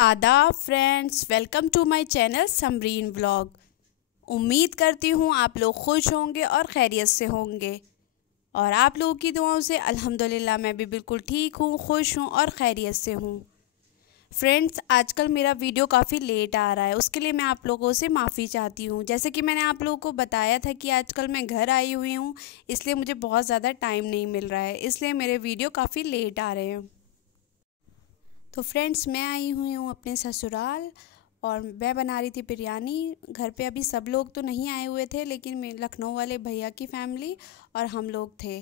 आदाब friends, welcome to my channel Samreen vlog. उम्मीद करती हूँ आप लोग खुश होंगे और खैरियत से होंगे और आप लोगों की दुआओं से अल्हम्दुलिल्लाह मैं भी बिल्कुल ठीक हूँ, खुश हूँ और खैरियत से हूँ। फ्रेंड्स, आजकल मेरा वीडियो काफ़ी लेट आ रहा है, उसके लिए मैं आप लोगों से माफ़ी चाहती हूँ। जैसे कि मैंने आप लोगों को बताया था कि आजकल मैं घर आई हुई हूँ, इसलिए मुझे बहुत ज़्यादा टाइम नहीं मिल रहा है, इसलिए मेरे वीडियो काफ़ी लेट आ रहे हैं। तो फ्रेंड्स, मैं आई हुई हूँ अपने ससुराल और मैं बना रही थी बिरयानी। घर पे अभी सब लोग तो नहीं आए हुए थे, लेकिन मैं लखनऊ वाले भैया की फैमिली और हम लोग थे,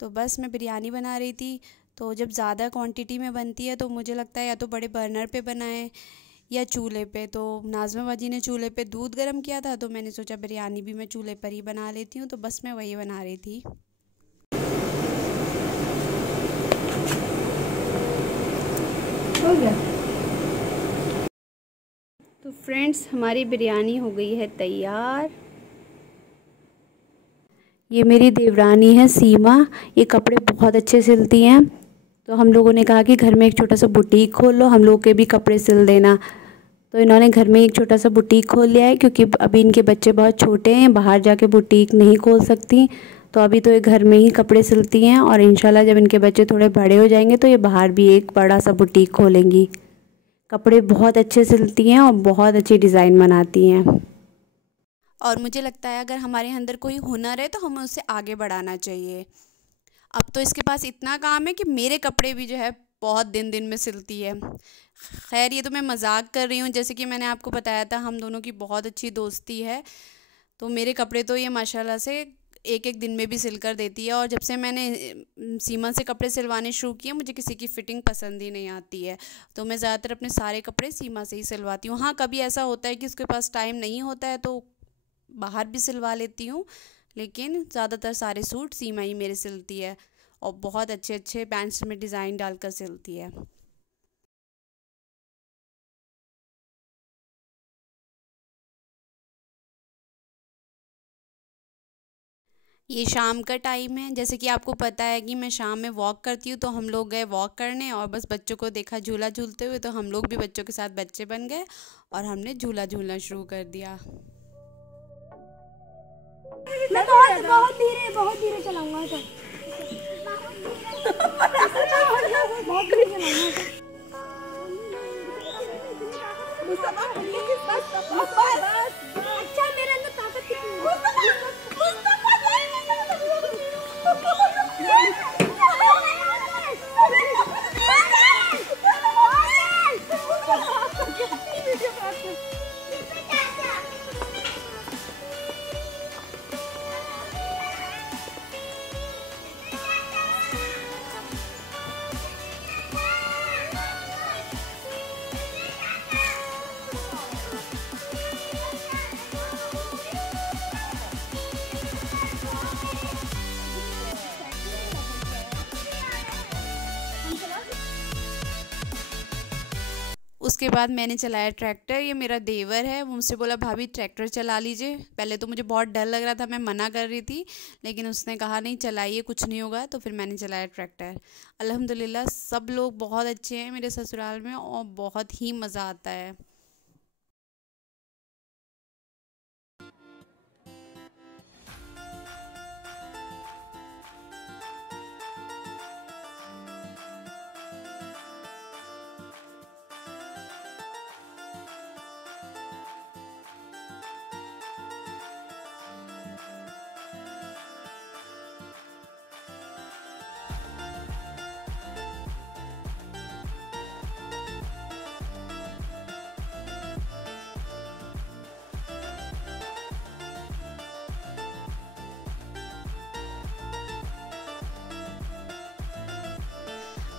तो बस मैं बिरयानी बना रही थी। तो जब ज़्यादा क्वांटिटी में बनती है तो मुझे लगता है या तो बड़े बर्नर पे बनाएं या चूल्हे पे। तो नाज़मा बाजी ने चूल्हे पे दूध गर्म किया था, तो मैंने सोचा बिरयानी भी मैं चूल्हे पर ही बना लेती हूँ, तो बस मैं वही बना रही थी। हो गया। तो फ्रेंड्स, हमारी बिरयानी हो गई है तैयार। ये मेरी देवरानी है सीमा, ये कपड़े बहुत अच्छे सिलती हैं, तो हम लोगों ने कहा कि घर में एक छोटा सा बुटीक खोल लो, हम लोग के भी कपड़े सिल देना। तो इन्होंने घर में एक छोटा सा बुटीक खोल लिया है, क्योंकि अभी इनके बच्चे बहुत छोटे हैं, बाहर जाके बुटीक नहीं खोल सकती, तो अभी तो ये घर में ही कपड़े सिलती हैं और इंशाल्लाह जब इनके बच्चे थोड़े बड़े हो जाएंगे तो ये बाहर भी एक बड़ा सा बुटीक खोलेंगी। कपड़े बहुत अच्छे सिलती हैं और बहुत अच्छी डिज़ाइन बनाती हैं और मुझे लगता है अगर हमारे अंदर कोई हुनर है तो हमें उसे आगे बढ़ाना चाहिए। अब तो इसके पास इतना काम है कि मेरे कपड़े भी जो है बहुत दिन दिन में सिलती है। खैर, ये तो मैं मजाक कर रही हूँ। जैसे कि मैंने आपको बताया था हम दोनों की बहुत अच्छी दोस्ती है, तो मेरे कपड़े तो ये माशाल्लाह से एक एक दिन में भी सिल कर देती है। और जब से मैंने सीमा से कपड़े सिलवाने शुरू किए, मुझे किसी की फ़िटिंग पसंद ही नहीं आती है, तो मैं ज़्यादातर अपने सारे कपड़े सीमा से ही सिलवाती हूँ। हाँ, कभी ऐसा होता है कि उसके पास टाइम नहीं होता है तो बाहर भी सिलवा लेती हूँ, लेकिन ज़्यादातर सारे सूट सीमा ही मेरे सिलती है और बहुत अच्छे अच्छे पैंट्स में डिज़ाइन डालकर सिलती है। ये शाम का टाइम है, जैसे कि आपको पता है कि मैं शाम में वॉक करती हूँ, तो हम लोग गए वॉक करने और बस बच्चों को देखा झूला झूलते हुए, तो हम लोग भी बच्चों के साथ बच्चे बन गए और हमने झूला झूलना शुरू कर दिया। मैं बहुत धीरे चलाऊंगा सर। बहुत धीरे चलाऊंगा। अच्छा, मेरे अंदर ताकत कितनी है? उसके बाद मैंने चलाया ट्रैक्टर। ये मेरा देवर है, वो मुझसे बोला भाभी ट्रैक्टर चला लीजिए। पहले तो मुझे बहुत डर लग रहा था, मैं मना कर रही थी, लेकिन उसने कहा नहीं चलाइए, कुछ नहीं होगा, तो फिर मैंने चलाया ट्रैक्टर। अल्हम्दुलिल्लाह सब लोग बहुत अच्छे हैं मेरे ससुराल में और बहुत ही मज़ा आता है।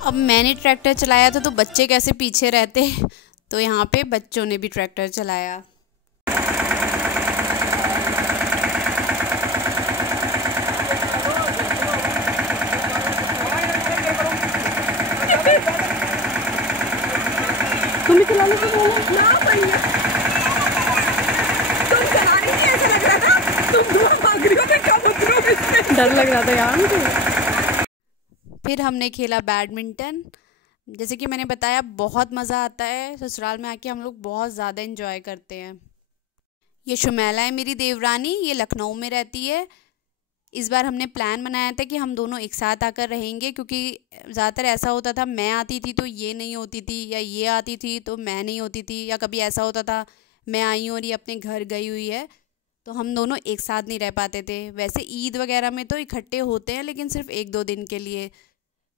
अब मैंने ट्रैक्टर चलाया था तो बच्चे कैसे पीछे रहते, तो यहाँ पे बच्चों ने भी ट्रैक्टर चलाया। तुम्हें चलाने को बोला ना भैया, तुम चला रही थी, ऐसा लग रहा था तुम धुआं भाग रही हो, मैं क्या बच रहा हूँ, इसमें डर लग रहा था यार मुझे। फिर हमने खेला बैडमिंटन। जैसे कि मैंने बताया बहुत मज़ा आता है ससुराल में आके, हम लोग बहुत ज़्यादा एंजॉय करते हैं। ये शुमैला है मेरी देवरानी, ये लखनऊ में रहती है। इस बार हमने प्लान बनाया था कि हम दोनों एक साथ आकर रहेंगे, क्योंकि ज़्यादातर ऐसा होता था मैं आती थी तो ये नहीं होती थी, या ये आती थी तो मैं नहीं होती थी, या कभी ऐसा होता था मैं आई हूँ और ये अपने घर गई हुई है, तो हम दोनों एक साथ नहीं रह पाते थे। वैसे ईद वगैरह में तो इकट्ठे होते हैं, लेकिन सिर्फ 1-2 दिन के लिए।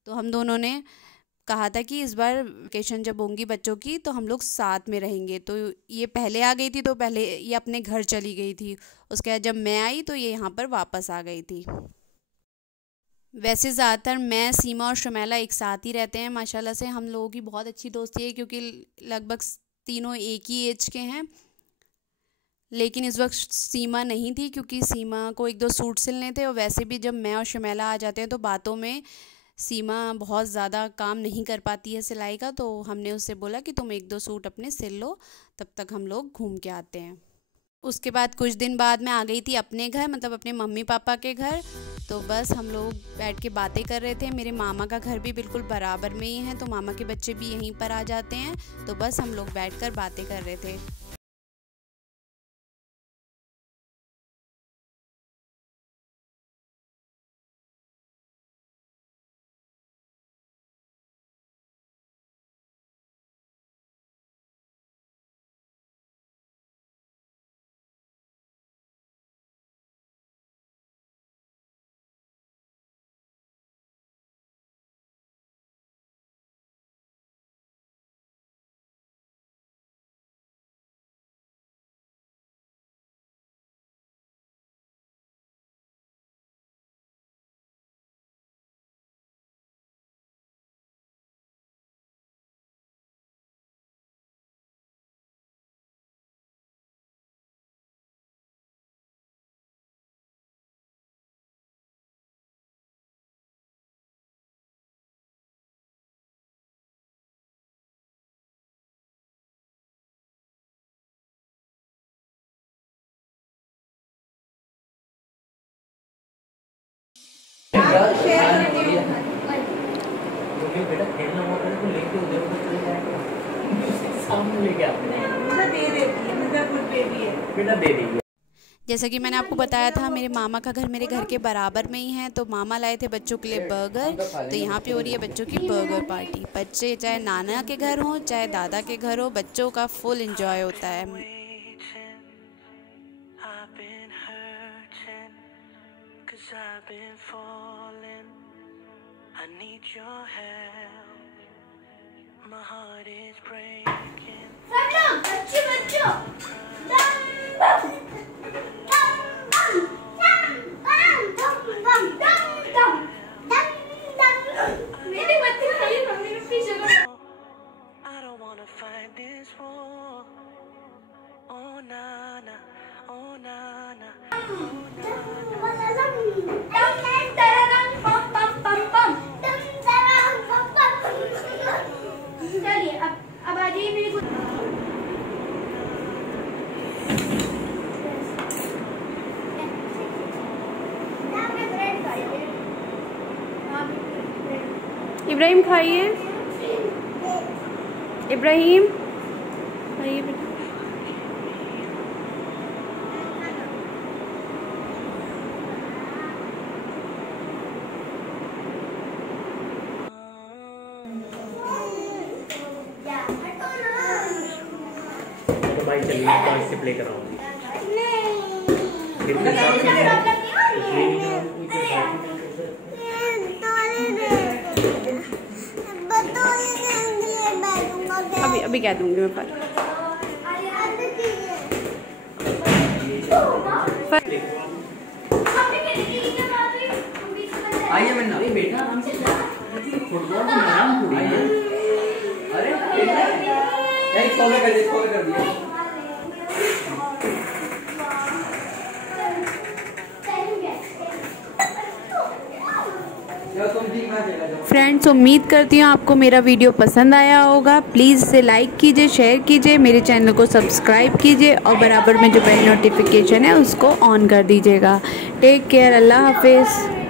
तो हम दोनों ने कहा था कि इस बार वेकेशन जब होंगी बच्चों की तो हम लोग साथ में रहेंगे। तो ये पहले आ गई थी, तो पहले ये अपने घर चली गई थी। उसके बाद जब मैं आई तो ये यहाँ पर वापस आ गई थी। वैसे ज़्यादातर मैं, सीमा और शुमैला एक साथ ही रहते हैं। माशाल्लाह से हम लोगों की बहुत अच्छी दोस्ती है, क्योंकि लगभग तीनों एक ही एज के हैं। लेकिन इस वक्त सीमा नहीं थी, क्योंकि सीमा को 1-2 सूट सिलने थे, और वैसे भी जब मैं और शुमैला आ जाते हैं तो बातों में सीमा बहुत ज़्यादा काम नहीं कर पाती है सिलाई का। तो हमने उससे बोला कि तुम 1-2 सूट अपने सिल लो, तब तक हम लोग घूम के आते हैं। उसके बाद कुछ दिन बाद मैं आ गई थी अपने घर, मतलब अपने मम्मी पापा के घर। तो बस हम लोग बैठ के बातें कर रहे थे। मेरे मामा का घर भी बिल्कुल बराबर में ही है, तो मामा के बच्चे भी यहीं पर आ जाते हैं। तो बस हम लोग बैठ कर बातें कर रहे थे। बेटा खेलना हुआ तो लेके उधर चले जाएगा, सामने लेके आते हैं। बेटा दे देगी। जैसा कि मैंने आपको बताया था, मेरे मामा का घर मेरे घर के बराबर में ही है। तो मामा लाए थे बच्चों के लिए बर्गर, तो यहाँ पे हो रही है बच्चों की बर्गर पार्टी। बच्चे चाहे नाना के घर हो चाहे दादा के घर हो, बच्चों का फुल एंजॉय होता है। अब आ जाइए मेरे को। इब्राहिम खाइए, इब्राहिम खाइए बेटा। भाई चलिए आज से प्ले कराऊंगी। अभी कह दूंगी मैं पर। आइए मैं नहीं बेटा फुटबॉल में नाम पूरी है। अरे नहीं फॉलो कर दिया। फ्रेंड्स, उम्मीद करती हूँ आपको मेरा वीडियो पसंद आया होगा। प्लीज़ इसे लाइक कीजिए, शेयर कीजिए, मेरे चैनल को सब्सक्राइब कीजिए और बराबर में जो बेल नोटिफिकेशन है उसको ऑन कर दीजिएगा। टेक केयर, अल्लाह हाफिज़।